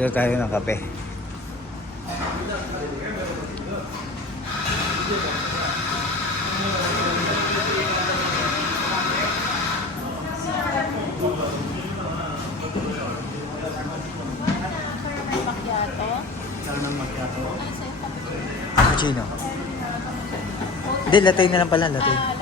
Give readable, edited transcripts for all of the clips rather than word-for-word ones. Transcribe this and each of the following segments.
Order tayo ng kape. Cappuccino. Hindi, latte na lang pala, latte.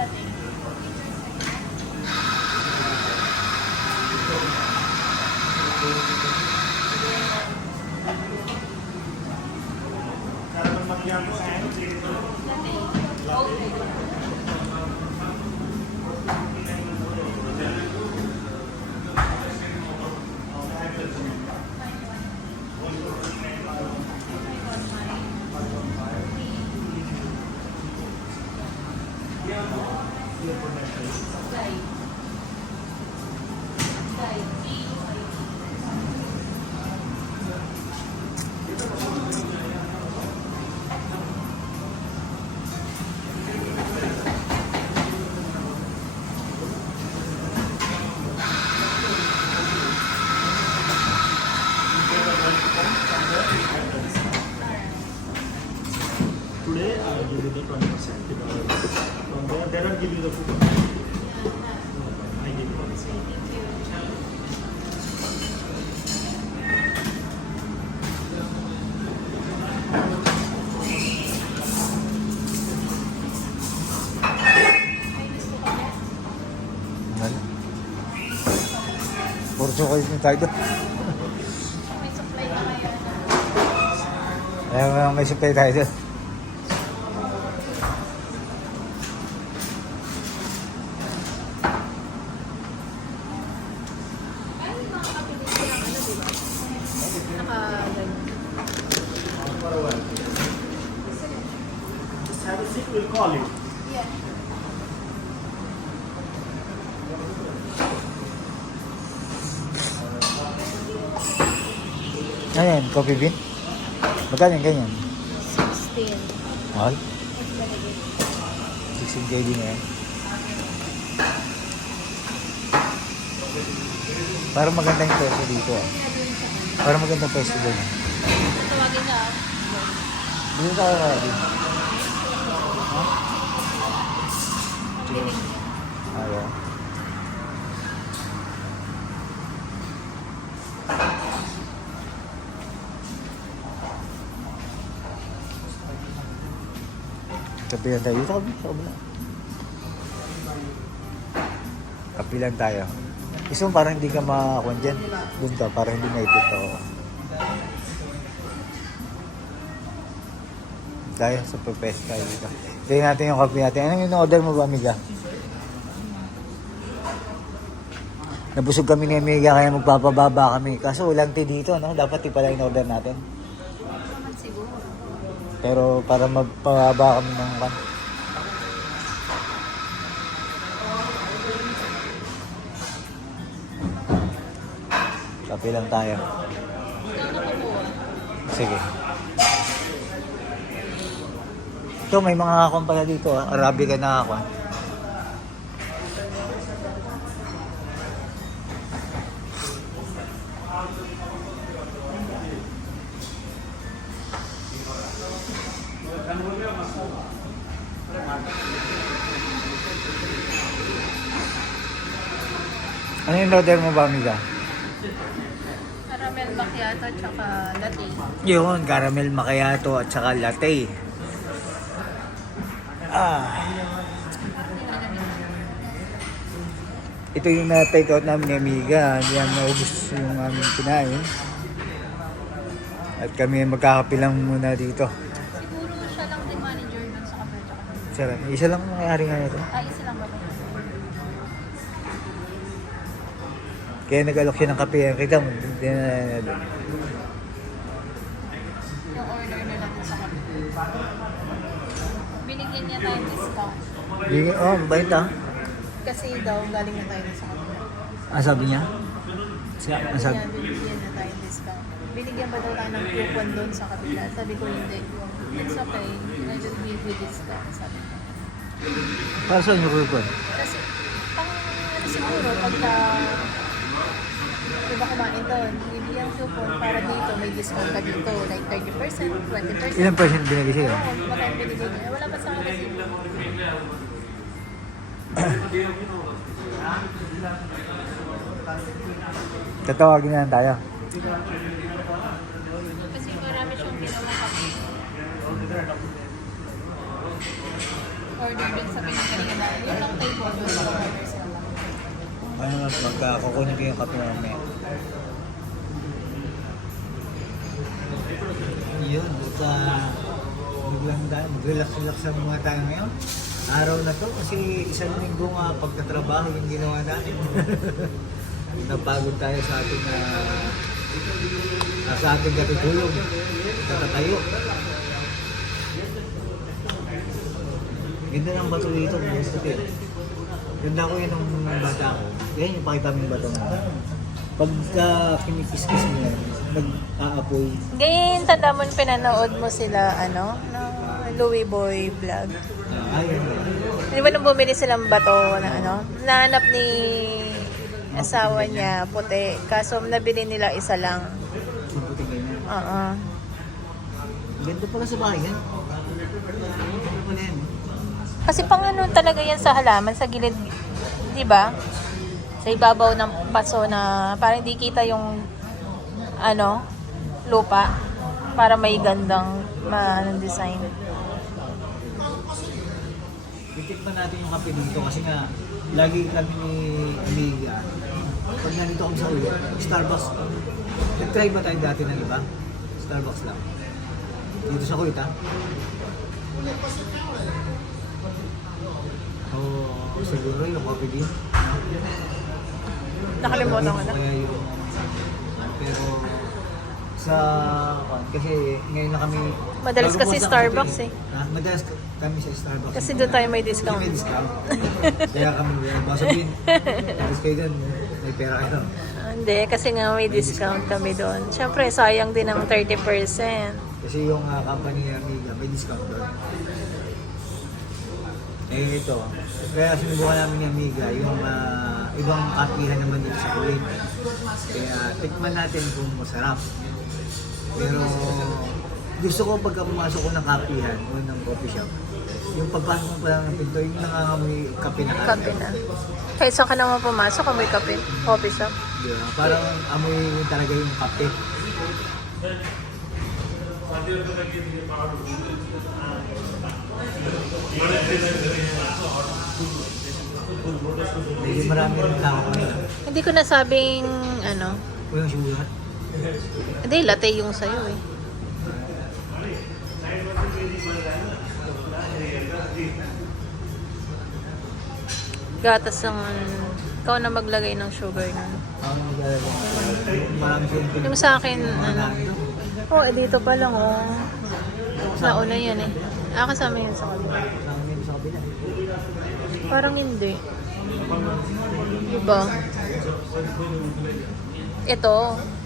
Today I will give you the 20% because from there I'll give you the food. I give you the Puro chocolate na tayo doon. May supply na ngayon. Ayaw may supply tayo doon. Ay, makakapili siya ng ano, diba? Naka-ganyan. Just have a seat, we'll call you. Yeah. Ayan, coffee bean. Magkano yung ganyan? 16. Mahal? Mas malagay. 16 KD na yan. Parang maganda yung pwesto dito ah. Parang maganda yung pwesto doon. Tawagin na. Dito tayo ready. Ang biling niya. Ayaw. Kape lang tayo. Dito kami sa kabila. Kape lang tayo. Gusto mo parang hindi ka makakuan dyan. Doon ka, parang hindi naipit ako. Tayo sa purpose tayo dito. Tingnan natin yung kape natin. Anong yung order mo ba, amiga? Nabusog kami ni amiga kaya magpapababa kami. Kaso walang tea dito, no? Dapat tea pala yung order natin. Naman siguro. Pero para magpababa kami ng kan. Kape lang tayo. Ikaw na kumuha. Sige. Ito, may mga akong pala dito. Arabica na ako. Ano yung order mo ba, amiga? Caramel macchiato at saka latte. Yun, caramel macchiato at saka latte. Ito yung na-take out namin ni amiga. Hindi namin naubos yung aming kinain. At kami magkakapilang muna dito. Siguro siya lang din manager dun sa kapatid. Sarap. Isa lang ang nangyari nga nito. Isa lang ba ba? Kaya nag-alok siya ng kape. Kita mo, hindi na Yung order nila dun sa kapatid. Binigyan niya tayong discount. Oh, bait ah. Kasi daw galing na tayo sa kapatid. Ang sabi niya? Ang sabi? Binigyan na tayong discount. Binigyan ba daw tayo ng coupon doon sa kabila? Sabi ko hindi. It's okay. I just give you discount. Sabi ko. Para saan yung coupon? Kasi, pang ano siguro, pagka mo kumain doon. Bibigyan coupon para dito, may discount ka dito. Like 30%, 20%. Ilang percent binigay sa'yo? Oo, magkano binigay niya. Wala pa sa akin kasi. Tatawagin na lang tayo. Kasi marami siyang ginawang kape. Order din sa pinagkanina. Yun lang table doon sa order sila. Ano mas magkakukunin ko yung kape mamaya. Yun, biglang mag-relax-relax lang muna tayo ngayon. Araw na to kasi isang linggo nga pagkatrabaho yung ginawa natin. Napagod tayo sa ating katutulog, katatayo. Ganda ng bato dito, gusto ko eh. Ganda ko yun ng bata ko. Yan yung pakita mo yung bato mo. Pagka kinikis-kis mo yan, nag-aapoy. Ngayon, tanda mo pinanood mo sila, ng Louie Boy vlog. Ayun. Di ba nung bumili silang bato na nahanap ni asawa niya, puti. Kaso nabili nila isa lang. Mabuti ganyan. Oo. Ganda pala sa bahay yan. Ganda pala yan. Kasi pang talaga yan sa halaman, sa gilid, di ba? Sa ibabaw ng paso na parang hindi kita yung lupa para may gandang design. Titikman natin yung kape dito kasi nga lagi kami ni Amiga. Pag nandito kami sa ulit, Starbucks. Nag-try ba tayo dati ng iba? Starbucks lang. Dito sa kulit ha? Oo, siguro yung kape din. Nakalimutan ko na. Kaya yung... Pero... Sa... Kasi ngayon na kami... Madalas bago kasi po sa Starbucks kape, Madalas kami sa Starbucks. Kasi doon tayo may discount. Kasi may discount. Kaya kami, baka sabihin, tapos kayo dun, may pera kayo. Hindi, kasi nga may discount kami doon. Siyempre, sayang din ang 30%. Kasi yung company ni Amiga, may discount doon. Eh ito, kaya sinubukan namin ni Amiga yung ibang kapihan naman dito sa Kuwait. Kaya tikman natin kung masarap. Pero gusto ko pagka pumasok ko ng kapihan o ng coffee shop, yung pagpasok mo pa lang ng pinto, yung nangangamoy kape na Kape na. Kahit saan ka naman pumasok, amoy kape. Coffee shop. Diba? Parang amoy yung talaga yung kape. Medyo marami rin tao kami. Hindi ko nasabing, O yung sugar. hindi, latte yung sa'yo eh. Gatas ang, ikaw na maglagay ng sugar nun. Ang maglalagay. Marami silang Yung sa akin, dito pa lang nauna yan eh. Kasama yun sa kabila. Kasama yun sa kabila. Parang hindi. Diba? Ito,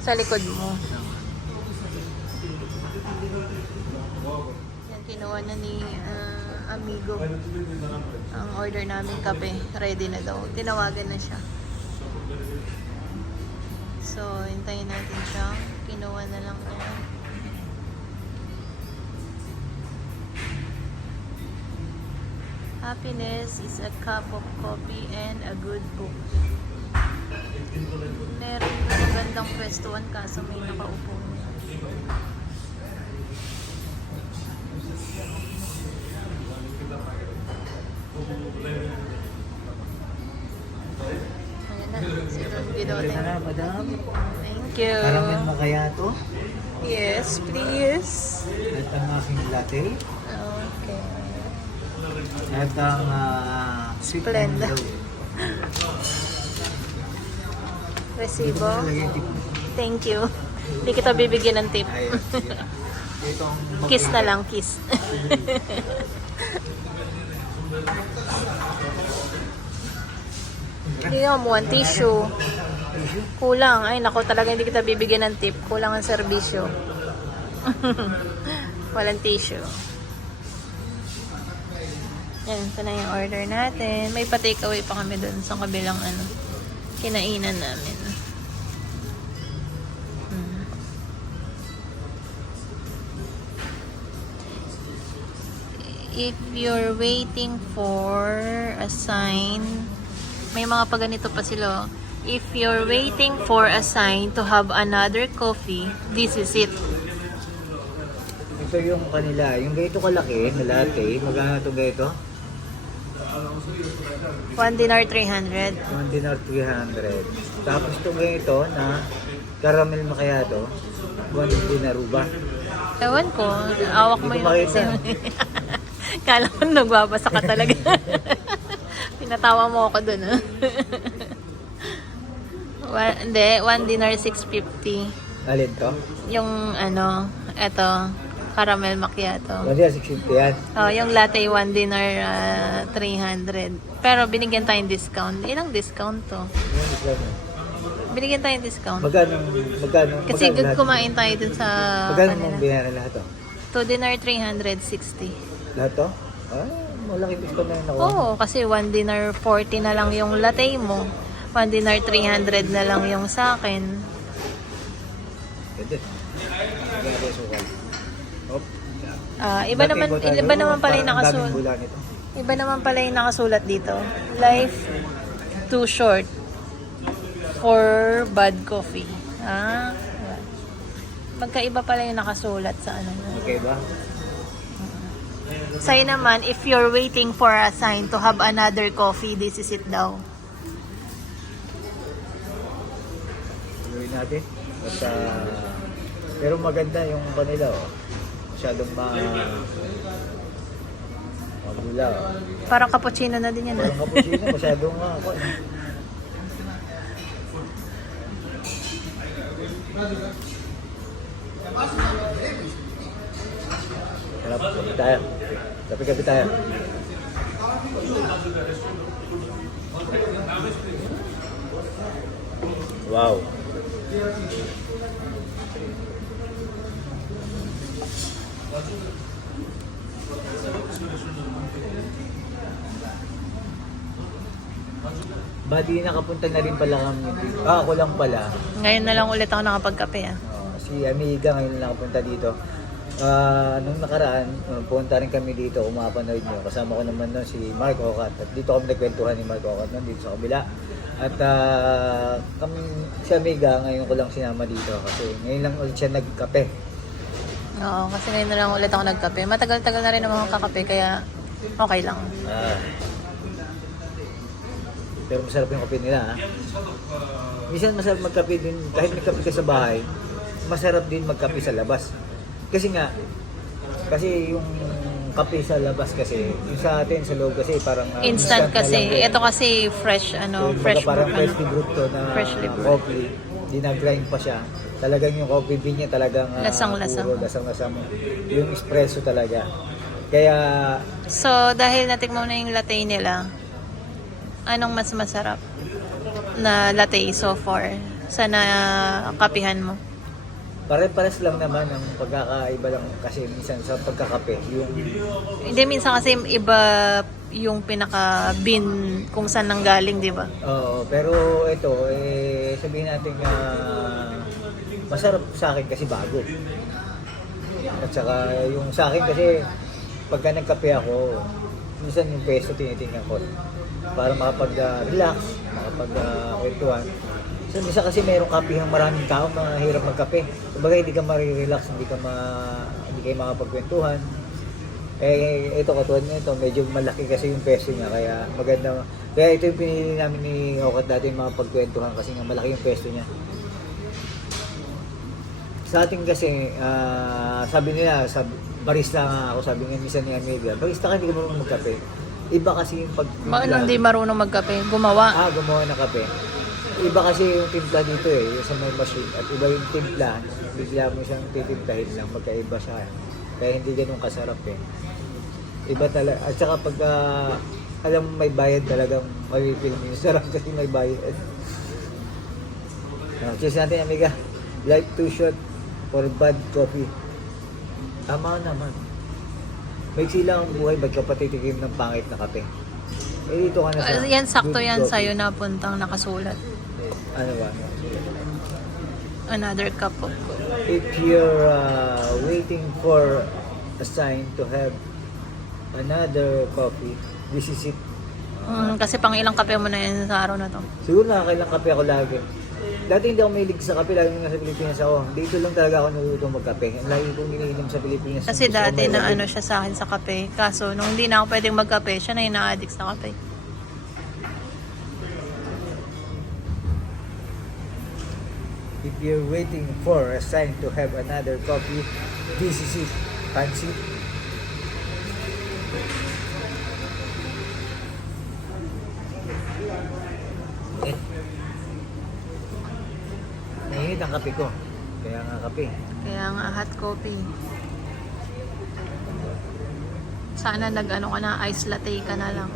sa likod mo. Yan, kinuha na ni Amigo. Ang order namin kape. Ready na daw. Tinawagan na siya. So, hintayin natin siya. Kinuha na lang niya. Happiness is a cup of coffee and a good book. Meron magandang pwestuhan kaso may nakaupo. Ayan na, si Don Guidote. Tara, madam. Thank you. Karamen macchiato. Yes, please. At ang aking latte. Okay. At ang sweet Splenda. Milo. Resibo. Lagay yung tip mo. Thank you. Hindi kita bibigyan ng tip. Ayun, sige. Itong Kiss na lang, kiss. Hindi nga mo, ang tissue. Kulang. Ay, nako talaga hindi kita bibigyan ng tip. Kulang ang serbisyo. Walang tissue. Yan, ito na yung order natin. May pa-takeaway pa kami dun sa kabilang kinainan namin. If you're waiting for a sign, may mga paganito pa sila. If you're waiting for a sign to have another coffee, this is it. Ito yung kanila, yung ganito kalaki na latte, magkano ito ganito? 1 dinar 300. 1 dinar 300. Tapos ito ganito na caramel macchiato, 1 dinar ba? Ewan ko, awak mo Hindi ko yung makita. Kala ko nagbabasa ka talaga. Pinatawa mo ako dun, ha? Hindi, 1 dinar 650. Alin to? Yung ano, eto, caramel macchiato. 1 dinar 650 yan. Oh, yung latte 1 dinar 300. Pero binigyan tayong discount. Ilang discount to? Yan, isla mo. Binigyan tayong discount. Magkano? Kasi magkano lahat? kumain tayo dun sa Magkano kanila. mong binayaran lahat to? 2 dinar 360. Lahat to? Ah, malaki discount na yun ako. Oo, kasi 1 dinar 40 na lang yung latte mo. 1 dinar 300 na lang yung sa akin. Pwede. Kaya tayo sukal. Hop. Iba naman iba naman pala yung Daming nakasulat. bula nito. Iba naman pala yung nakasulat dito. Life too short for bad coffee. Magkaiba pala yung nakasulat sa ano. Okay ba? Sa'yo naman, if you're waiting for a sign to have another coffee, this is it daw. Gawin natin. At, pero maganda yung kanila. Oh. Masyadong mabula. Oh. Parang cappuccino na din yan. Parang cappuccino. Masyadong Harap, kapit tayo. Kapit tayo. Wow. Badi nakapunta na rin pala kami. Ako lang pala. Ngayon na lang ulit ako nakapagkape. Si Amiga ngayon lang nakapunta dito. Nung nakaraan, pumunta rin kami dito, kung mapanood nyo. Kasama ko naman nun si Mark Ocat. At dito kami nagkwentuhan ni Mark Ocat nun, dito sa kabila. At kami, si Amiga, ngayon ko lang sinama dito. Kasi ngayon lang ulit siya nagkape. Oo, kasi ngayon na lang ulit ako nagkape. Matagal-tagal na rin ako kakape, kaya okay lang. Pero masarap yung kape nila, ha? Minsan masarap magkape din, kahit may kape ka sa bahay, masarap din magkape sa labas. Kasi yung kape sa labas kasi, yung sa atin sa loob kasi parang Instant na kasi. lang, Ito kasi fresh, so, fresh parang brew, freshly brewed to na Freshly brewed. coffee. Dinagrind pa siya. Talagang yung coffee bean niya talagang Lasang-lasa. puro lasang-lasang. Yung espresso talaga. Kaya So, dahil natikman mo na yung latte nila, anong mas masarap na latte so far sa nakapihan mo? pare-pares lang naman ang pagkakaiba lang kasi minsan sa pagkakape. Yung Hindi, minsan kasi iba yung pinaka-bin kung saan nanggaling, di ba? Oo, pero ito, sabihin natin na masarap sa akin kasi bago. At saka yung sa akin kasi pagka nagkape ako, minsan yung peso tinitingnan ko para makapag-relax, makapag-kwentuhan. So, minsan kasi mayroong kapihang maraming tao, mahirap magkape. Kumbaga hindi ka ma-relax, hindi kayo makapagkwentuhan. Ito katulad nito, medyo malaki kasi yung peso niya, kaya maganda. Kaya ito yung pinili namin ni Okat dati yung makapagkwentuhan kasi nga malaki yung peso niya. Sa atin kasi, sabi nila, barista nga ako, sabi nga minsan ni Amelia, barista ka, hindi ka marunong magkape. Iba kasi yung Hindi marunong magkape, gumawa. Gumawa ng kape. Iba kasi yung timpla dito yung sa may machine. At iba yung timpla, bigla mo siyang titimplahin lang, magkaiba siya. Kaya hindi ganun kasarap Iba talaga. At saka pag alam mo may bayad talagang mapipil mo yung sarap kasi may bayad. Cheers natin, amiga. Life too short for bad coffee. Tama naman. May sila ang buhay, ba't ka patitikim ng pangit na kape? Dito ka na sa Yan, sakto good yan coffee. sa'yo na puntang nakasulat. Ano ba? Another cup of coffee. If you're waiting for a sign to have another coffee, this is it. Kasi pang ilang kape mo na yan sa araw na to. Siguro nakakailang kape ako lagi. Dati hindi ako mahilig sa kape, lagi nasa Pilipinas ako. Dito lang talaga ako natutong magkape. Ang lagi kong iniinom sa Pilipinas. Kasi Gusto ko dati may na kape. ano siya sa akin sa kape. Kaso nung hindi na ako pwedeng magkape, siya na yung na-addict sa kape. If you're waiting for a sign to have another coffee, this is it. Fancy? Eh. Mainit ang kape ko. Kaya nga kape. Kaya nga hot coffee. Sana nag-ano ka na, ice latte ka na lang.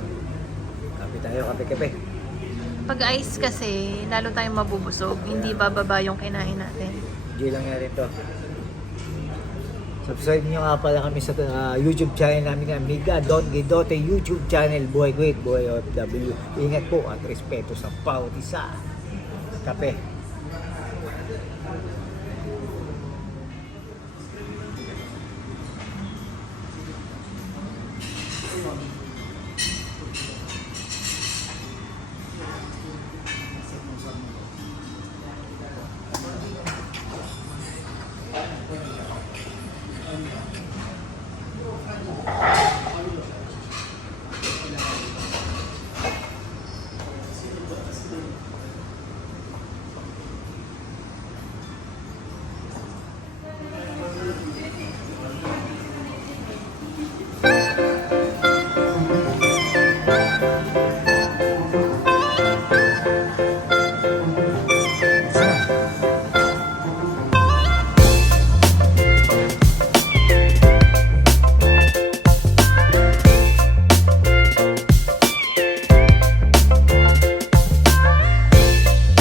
Kape tayo, kape-kape. Pag ice kasi, lalo tayong mabubusog. Hindi bababa yung kinain natin. G lang nga rin to. Subscribe nyo nga pala kami sa YouTube channel namin ng Amiga Gidote YouTube channel. Buhay Great, Buhay OFW. Ingat po at respeto sa bawat isa. Kape.